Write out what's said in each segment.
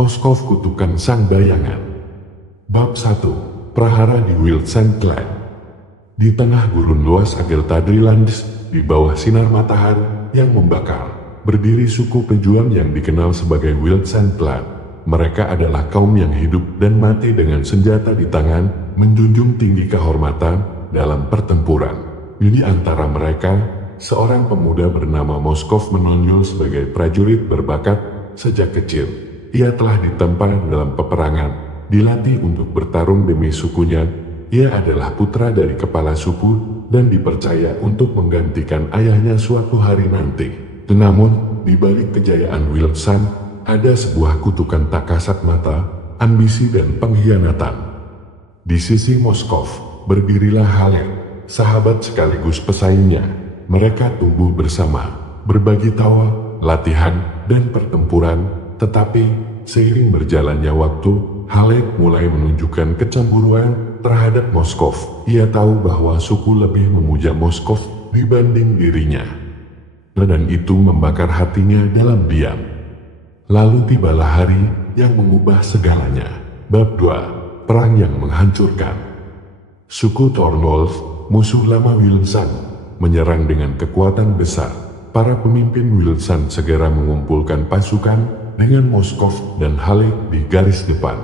Moskov kutukan sang bayangan. Bab 1. Prahara di Wildsand. Di tengah gurun luas Ageltadrilands, di bawah sinar matahari yang membakar, berdiri suku pejuang yang dikenal sebagai Wildsand. Mereka adalah kaum yang hidup dan mati dengan senjata di tangan, menjunjung tinggi kehormatan dalam pertempuran. Di antara mereka, seorang pemuda bernama Moskov menonjol sebagai prajurit berbakat sejak kecil. Ia telah ditempa dalam peperangan, dilatih untuk bertarung demi sukunya. Ia adalah putra dari kepala suku dan dipercaya untuk menggantikan ayahnya suatu hari nanti. Namun, di balik kejayaan Wildsand, ada sebuah kutukan tak kasat mata, ambisi dan pengkhianatan. Di sisi Moskov, berdirilah Haled, sahabat sekaligus pesaingnya. Mereka tumbuh bersama, berbagi tawa, latihan, dan pertempuran. Tetapi, seiring berjalannya waktu, Haled mulai menunjukkan kecemburuan terhadap Moskov. Ia tahu bahwa suku lebih memuja Moskov dibanding dirinya. Dan itu membakar hatinya dalam diam. Lalu tibalah hari yang mengubah segalanya. Bab 2. Perang yang menghancurkan. Suku Thornwolf, musuh lama Wildsand, menyerang dengan kekuatan besar. Para pemimpin Wildsand segera mengumpulkan pasukan dengan Moskov dan Haled di garis depan.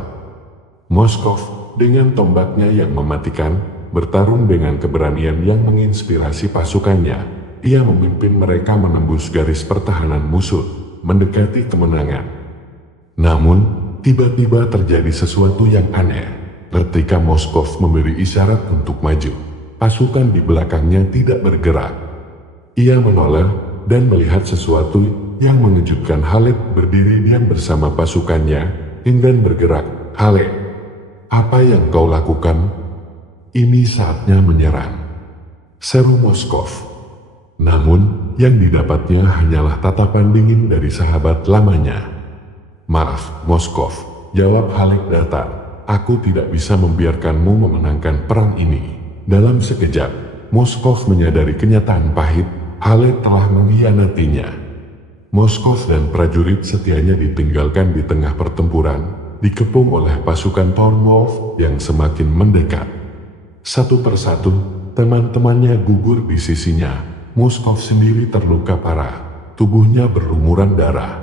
Moskov, dengan tombaknya yang mematikan, bertarung dengan keberanian yang menginspirasi pasukannya. Ia memimpin mereka menembus garis pertahanan musuh, mendekati kemenangan. Namun, tiba-tiba terjadi sesuatu yang aneh. Ketika Moskov memberi isyarat untuk maju, pasukan di belakangnya tidak bergerak. Ia menoleh dan melihat sesuatu yang mengejutkan. Haled berdiri diam bersama pasukannya, enggan bergerak. "Haled, apa yang kau lakukan? Ini saatnya menyerang," seru Moskov. Namun, yang didapatnya hanyalah tatapan dingin dari sahabat lamanya. "Maaf, Moskov," jawab Haled datar. "Aku tidak bisa membiarkanmu memenangkan perang ini." Dalam sekejap, Moskov menyadari kenyataan pahit. Haled telah mengkhianatinya. Moskov dan prajurit setianya ditinggalkan di tengah pertempuran, dikepung oleh pasukan Thornwolf yang semakin mendekat. Satu persatu, teman-temannya gugur di sisinya. Moskov sendiri terluka parah, tubuhnya berlumuran darah.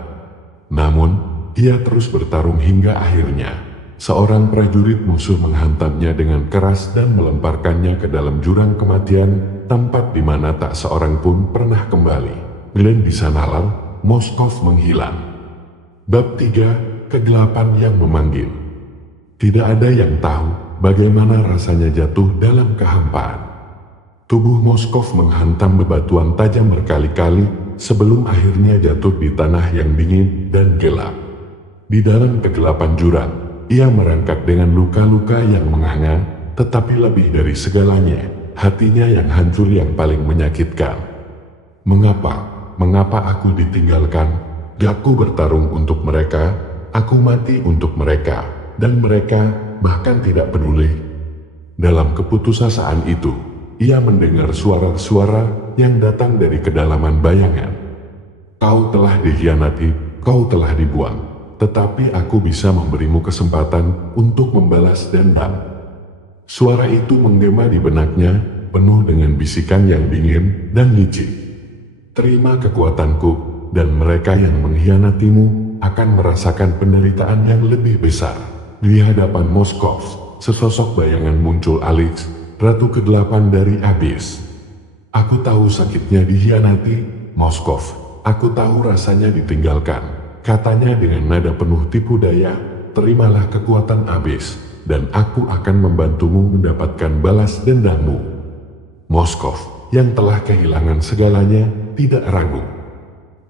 Namun, ia terus bertarung hingga akhirnya seorang prajurit musuh menghantamnya dengan keras dan melemparkannya ke dalam jurang kematian, tempat di mana tak seorang pun pernah kembali. Dan di sanalah Moskov menghilang. Bab 3. Kegelapan yang memanggil. Tidak ada yang tahu bagaimana rasanya jatuh dalam kehampaan. Tubuh Moskov menghantam bebatuan tajam berkali-kali sebelum akhirnya jatuh di tanah yang dingin dan gelap. Di dalam kegelapan jurang, ia merangkak dengan luka-luka yang menganga, tetapi lebih dari segalanya, hatinya yang hancur yang paling menyakitkan. Mengapa aku ditinggalkan? Aku bertarung untuk mereka, aku mati untuk mereka, dan mereka bahkan tidak peduli. Dalam keputusasaan itu, ia mendengar suara-suara yang datang dari kedalaman bayangan. "Kau telah dikhianati, kau telah dibuang, tetapi aku bisa memberimu kesempatan untuk membalas dendam." Suara itu menggema di benaknya, penuh dengan bisikan yang dingin dan licik. "Terima kekuatanku, dan mereka yang mengkhianatimu akan merasakan penderitaan yang lebih besar." Di hadapan Moskov, sesosok bayangan muncul. Alex, Ratu ke-8 dari Abyss. "Aku tahu sakitnya dikhianati, Moskov. Aku tahu rasanya ditinggalkan," katanya dengan nada penuh tipu daya. "Terimalah kekuatan Abyss, dan aku akan membantumu mendapatkan balas dendammu." Moskov, yang telah kehilangan segalanya, tidak ragu.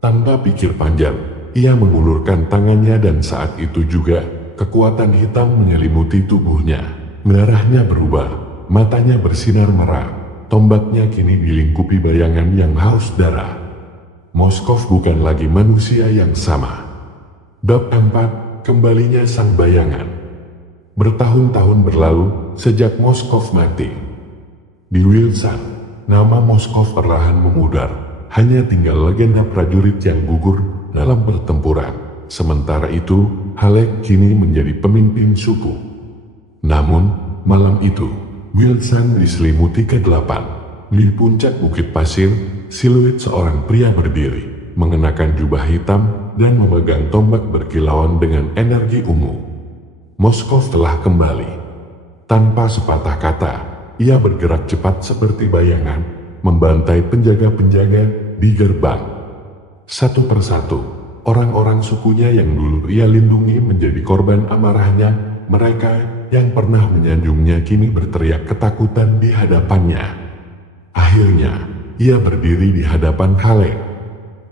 Tanpa pikir panjang, ia mengulurkan tangannya dan saat itu juga, kekuatan hitam menyelimuti tubuhnya. Darahnya berubah, matanya bersinar merah, tombaknya kini dilingkupi bayangan yang haus darah. Moskov bukan lagi manusia yang sama. Bab 4. Kembalinya sang bayangan. Bertahun-tahun berlalu sejak Moskov mati. Di Wildsand, nama Moskov perlahan memudar. Hanya tinggal legenda prajurit yang gugur dalam pertempuran. Sementara itu, Halek kini menjadi pemimpin suku. Namun, malam itu, Wilson diselimuti kegelapan. Di puncak bukit pasir, siluet seorang pria berdiri, mengenakan jubah hitam dan memegang tombak berkilauan dengan energi ungu. Moskov telah kembali. Tanpa sepatah kata, ia bergerak cepat seperti bayangan, membantai penjaga-penjaga di gerbang. Satu persatu, orang-orang sukunya yang dulu ia lindungi menjadi korban amarahnya. Mereka yang pernah menyanjungnya kini berteriak ketakutan di hadapannya. Akhirnya, ia berdiri di hadapan Halek,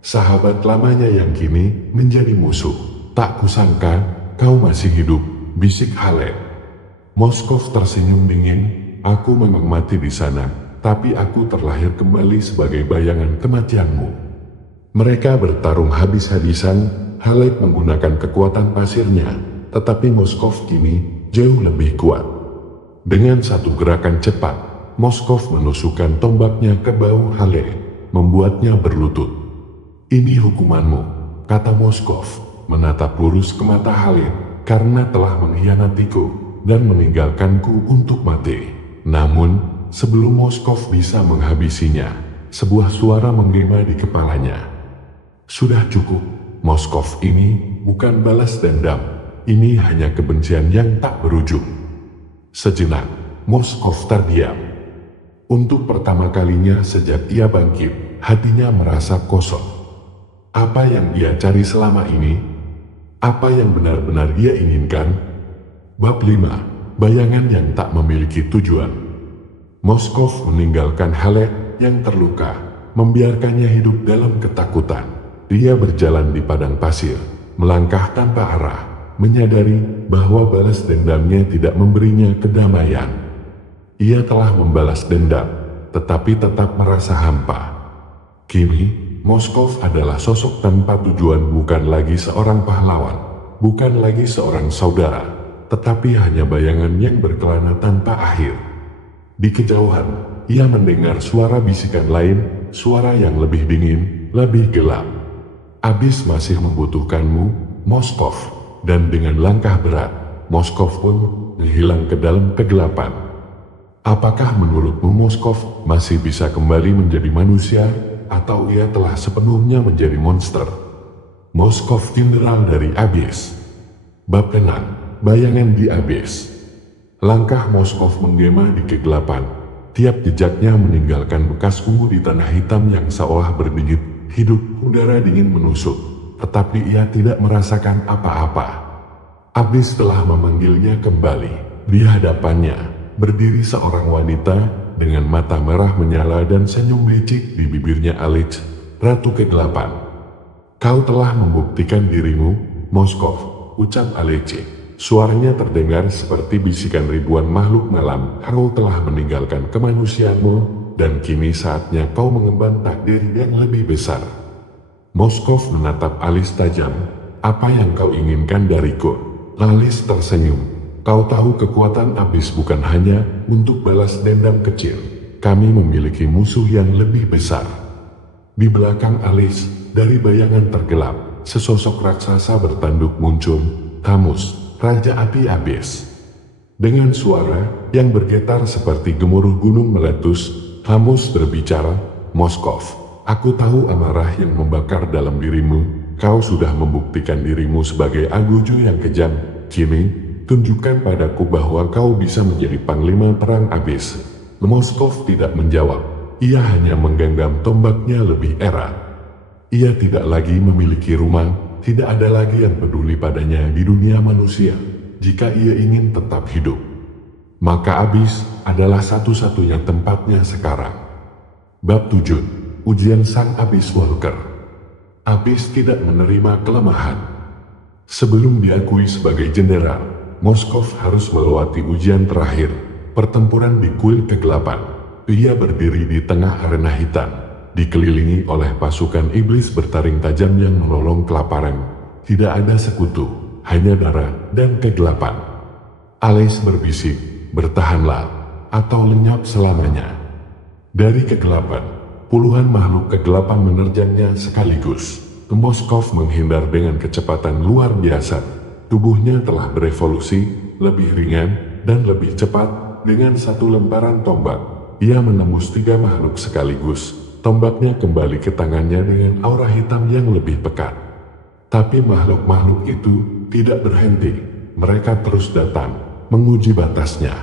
sahabat lamanya yang kini menjadi musuh. Tak kusangka, kau masih hidup, bisik Halek. Moskov tersenyum dingin. Aku memang mati di sana, tapi aku terlahir kembali sebagai bayangan kematianmu. Mereka bertarung habis-habisan. Halek menggunakan kekuatan pasirnya, tetapi Moskov kini jauh lebih kuat. Dengan satu gerakan cepat, Moskov menusukkan tombaknya ke bahu Halek, membuatnya berlutut. Ini hukumanmu, kata Moskov, menatap lurus ke mata Halek, karena telah mengkhianatiku dan meninggalkanku untuk mati. Namun, sebelum Moskov bisa menghabisinya, sebuah suara menggema di kepalanya. Sudah cukup, Moskov, ini bukan balas dendam, ini hanya kebencian yang tak berujung. Sejenak, Moskov terdiam. Untuk pertama kalinya sejak ia bangkit, hatinya merasa kosong. Apa yang dia cari selama ini? Apa yang benar-benar dia inginkan? Bab 5. Bayangan yang tak memiliki tujuan. Moskov meninggalkan Halek yang terluka, membiarkannya hidup dalam ketakutan. Dia berjalan di padang pasir, melangkah tanpa arah, menyadari bahwa balas dendamnya tidak memberinya kedamaian. Ia telah membalas dendam, tetapi tetap merasa hampa. Kini, Moskov adalah sosok tanpa tujuan, bukan lagi seorang pahlawan, bukan lagi seorang saudara, tetapi hanya bayangan yang berkelana tanpa akhir. Di kejauhan, ia mendengar suara bisikan lain, suara yang lebih dingin, lebih gelap. Abis masih membutuhkanmu, Moskov. Dan dengan langkah berat, Moskov pun menghilang ke dalam kegelapan. Apakah menurutmu Moskov masih bisa kembali menjadi manusia, atau ia telah sepenuhnya menjadi monster? Moskov, jenderal dari Abis. Bab 6. Bayangan di Abis. Langkah Moskov menggema di kegelapan. Tiap jejaknya meninggalkan bekas ungu di tanah hitam yang seolah berdegit hidup. Udara dingin menusuk, tetapi ia tidak merasakan apa-apa. Abis telah memanggilnya kembali. Di hadapannya berdiri seorang wanita dengan mata merah menyala dan senyum licik di bibirnya. Alice, Ratu Kegelapan. Kau telah membuktikan dirimu, Moskov, ucap Alice. Suaranya terdengar seperti bisikan ribuan makhluk malam. Kau telah meninggalkan kemanusiaanmu, dan kini saatnya kau mengemban takdir yang lebih besar. Moskov menatap Alice tajam. Apa yang kau inginkan dariku? Alice tersenyum. Kau tahu kekuatan Abis bukan hanya untuk balas dendam kecil. Kami memiliki musuh yang lebih besar. Di belakang Alice, dari bayangan tergelap, sesosok raksasa bertanduk muncul. Tamus, Raja Api Abis. Dengan suara yang bergetar seperti gemuruh gunung meletus, Tamus berbicara, Moskov, aku tahu amarah yang membakar dalam dirimu. Kau sudah membuktikan dirimu sebagai Aguju yang kejam. Kini, tunjukkan padaku bahwa kau bisa menjadi panglima perang Abis. Moskov tidak menjawab. Ia hanya menggenggam tombaknya lebih erat. Ia tidak lagi memiliki rumah. Tidak ada lagi yang peduli padanya di dunia manusia. Jika ia ingin tetap hidup, maka Abis adalah satu-satunya tempatnya sekarang. Bab 7. Ujian Sang Abis Walker. Abis tidak menerima kelemahan. Sebelum diakui sebagai jenderal, Moskov harus melewati ujian terakhir, pertempuran di kuil kegelapan. Ia berdiri di tengah arena hitam, dikelilingi oleh pasukan iblis bertaring tajam yang menolong kelaparan. Tidak ada sekutu, hanya darah dan kegelapan. Alice berbisik, bertahanlah, atau lenyap selamanya. Dari kegelapan, puluhan makhluk kegelapan menerjangnya sekaligus. Moskov menghindar dengan kecepatan luar biasa. Tubuhnya telah berevolusi, lebih ringan, dan lebih cepat. Dengan satu lemparan tombak, ia menembus 3 makhluk sekaligus. Tombaknya kembali ke tangannya dengan aura hitam yang lebih pekat. Tapi makhluk-makhluk itu tidak berhenti. Mereka terus datang, menguji batasnya.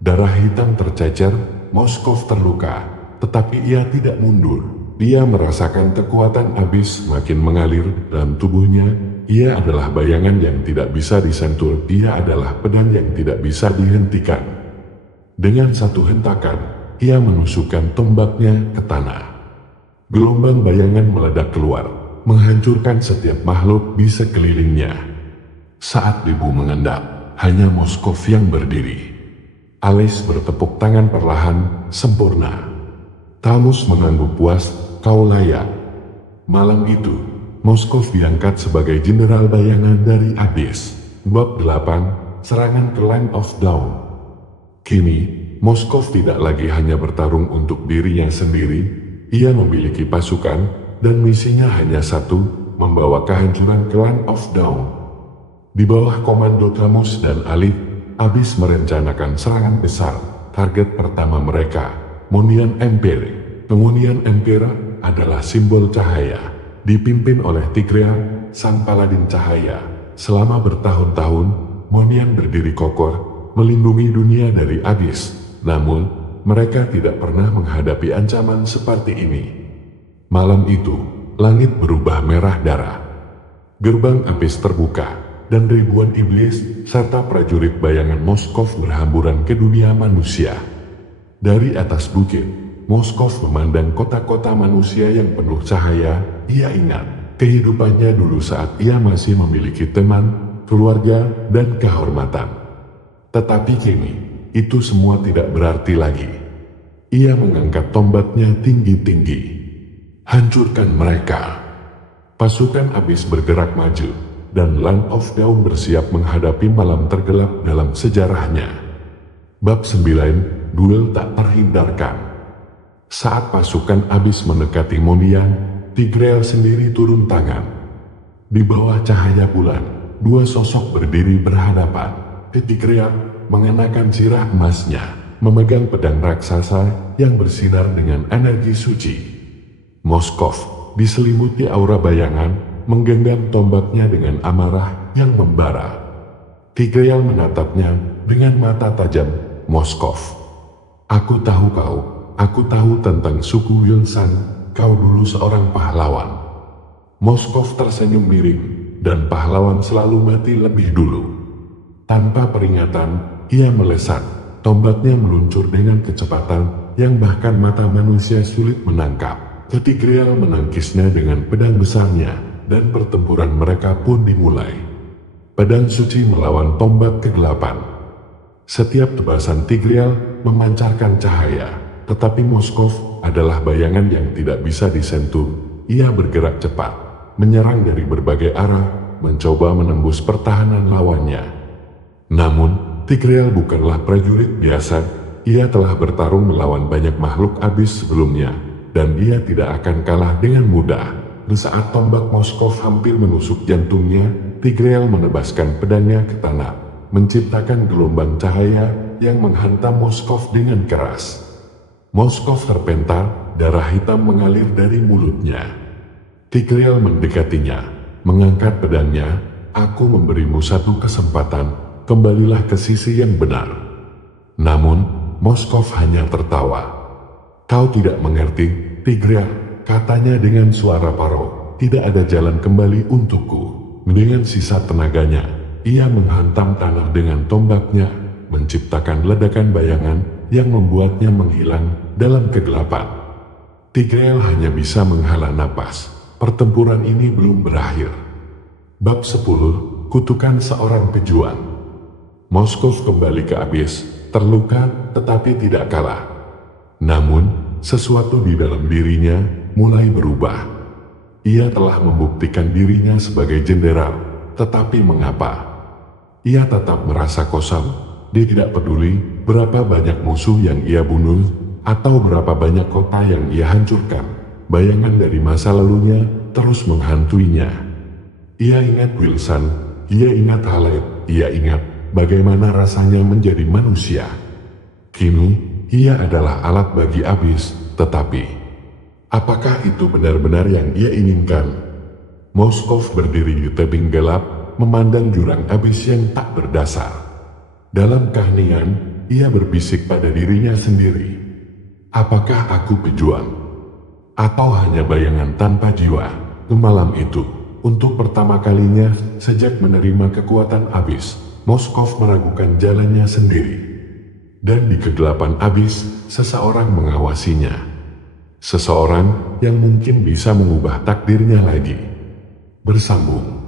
Darah hitam tercecer, Moskov terluka, tetapi ia tidak mundur. Dia merasakan kekuatan abis makin mengalir dalam tubuhnya. Ia adalah bayangan yang tidak bisa disentuh. Dia adalah pedang yang tidak bisa dihentikan. Dengan satu hentakan, ia menusukkan tombaknya ke tanah. Gelombang bayangan meledak keluar, menghancurkan setiap makhluk di sekelilingnya. Saat debu mengendap, hanya Moskov yang berdiri. Alice bertepuk tangan perlahan, sempurna. Talmus mengangguk puas, kau layak. Malam itu, Moskov diangkat sebagai jenderal bayangan dari Abyss. Bab 8, Serangan ke Land of Dawn. Kini, Moskov tidak lagi hanya bertarung untuk dirinya sendiri. Ia memiliki pasukan, dan misinya hanya satu, membawa kehancuran ke Land of Dawn. Di bawah komando Talmus dan Alif, Abyss merencanakan serangan besar. Target pertama mereka, Monian Empire. Monian Empire adalah simbol cahaya, dipimpin oleh Tigreal, sang paladin cahaya. Selama bertahun-tahun, Monian berdiri kokoh, melindungi dunia dari Abyss. Namun, mereka tidak pernah menghadapi ancaman seperti ini. Malam itu, langit berubah merah darah. Gerbang Abyss terbuka, dan ribuan iblis serta prajurit bayangan Moskov berhamburan ke dunia manusia. Dari atas bukit, Moskov memandang kota-kota manusia yang penuh cahaya. Ia ingat kehidupannya dulu saat ia masih memiliki teman, keluarga, dan kehormatan. Tetapi kini, itu semua tidak berarti lagi. Ia mengangkat tombaknya tinggi-tinggi. Hancurkan mereka. Pasukan Abyss bergerak maju, dan Land of Dawn bersiap menghadapi malam tergelap dalam sejarahnya. Bab 9, Duel tak terhindarkan. Saat pasukan Abyss mendekati Monian, Tigreal sendiri turun tangan. Di bawah cahaya bulan, 2 sosok berdiri berhadapan. Tigreal mengenakan zirah emasnya, memegang pedang raksasa yang bersinar dengan energi suci. Moskov diselimuti aura bayangan, menggenggam tombaknya dengan amarah yang membara. Tigreal menatapnya dengan mata tajam. Moskov, aku tahu tentang suku Yunsan, kau dulu seorang pahlawan. Moskov tersenyum miring, dan pahlawan selalu mati lebih dulu. Tanpa peringatan, ia melesat, tombaknya meluncur dengan kecepatan yang bahkan mata manusia sulit menangkap. Tigreal menangkisnya dengan pedang besarnya, dan pertempuran mereka pun dimulai. Pedang suci melawan tombak kegelapan. Setiap tebasan Tigreal memancarkan cahaya. Tetapi Moskov adalah bayangan yang tidak bisa disentuh. Ia bergerak cepat, menyerang dari berbagai arah, mencoba menembus pertahanan lawannya. Namun, Tigreal bukanlah prajurit biasa. Ia telah bertarung melawan banyak makhluk Abyss sebelumnya, dan dia tidak akan kalah dengan mudah. Di saat tombak Moskov hampir menusuk jantungnya, Tigreal menebaskan pedangnya ke tanah, menciptakan gelombang cahaya yang menghantam Moskov dengan keras. Moskov terpental, darah hitam mengalir dari mulutnya. Tigreal mendekatinya, mengangkat pedangnya. Aku memberimu satu kesempatan, kembalilah ke sisi yang benar. Namun, Moskov hanya tertawa. Kau tidak mengerti, Tigreal, katanya dengan suara parau. Tidak ada jalan kembali untukku. Dengan sisa tenaganya, ia menghantam tanah dengan tombaknya, menciptakan ledakan bayangan yang membuatnya menghilang dalam kegelapan. Tigreal hanya bisa menghela napas. Pertempuran ini belum berakhir. Bab 10, Kutukan Seorang Pejuang. Moskov kembali ke Abyss, terluka tetapi tidak kalah. Namun, sesuatu di dalam dirinya mulai berubah. Ia telah membuktikan dirinya sebagai jenderal, tetapi mengapa? Ia tetap merasa kosong. Dia tidak peduli berapa banyak musuh yang ia bunuh, atau berapa banyak kota yang ia hancurkan. Bayangan dari masa lalunya terus menghantuinya. Ia ingat Wilson, ia ingat Halep, ia ingat bagaimana rasanya menjadi manusia. Kini, ia adalah alat bagi Abyss, tetapi apakah itu benar-benar yang ia inginkan? Moskov berdiri di tebing gelap, memandang jurang Abyss yang tak berdasar. Dalam keheningan, ia berbisik pada dirinya sendiri. Apakah aku pejuang? Atau hanya bayangan tanpa jiwa? Malam itu, untuk pertama kalinya sejak menerima kekuatan Abyss, Moskov meragukan jalannya sendiri. Dan di kegelapan Abyss, seseorang mengawasinya. Seseorang yang mungkin bisa mengubah takdirnya lagi. Bersambung.